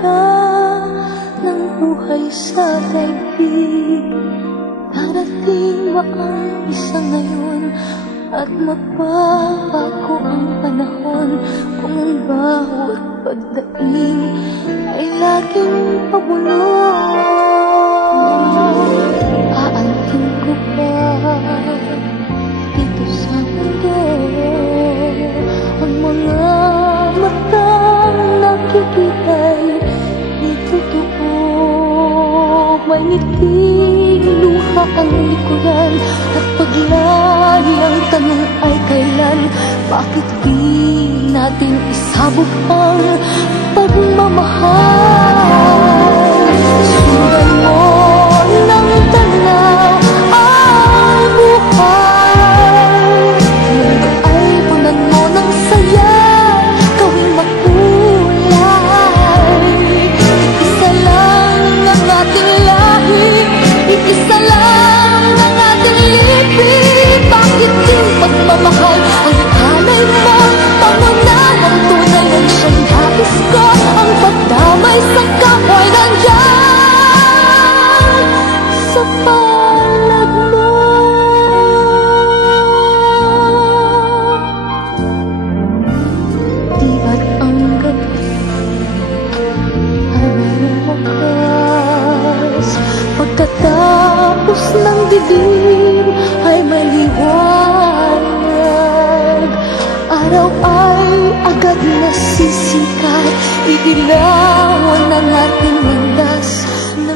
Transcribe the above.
ka ng buhay sa daigdig. Darating ba ang isa ngayon at magbabago ang panahon kung ang bawat pagdating ay laging pabulong? Aantin ko ba dito sa mundo ang mga matang nakikita'y di totoo? May ngiting luha ang likuran at paglagi ang tanong ay kailan? Bakit di natin isabog ang pagmamahal? Sundan mo ng tanaw ang buhay, ay punan mo ng saya, gawing makulay. Isa lang ang ating lahi, isa lang ang ating libig. Bakit yung pagmamahal ang hanay mo? Pangunahang tunay ang siyang labis ko. Ang pagdamay sa kapwa'y nandyan sa palad mo. Di ba't ang gabi ay mayroong wakas? Pagkatapos ng dilim ay may liwanag. Araw ay agad nasisikat, idilawan ang ating landas na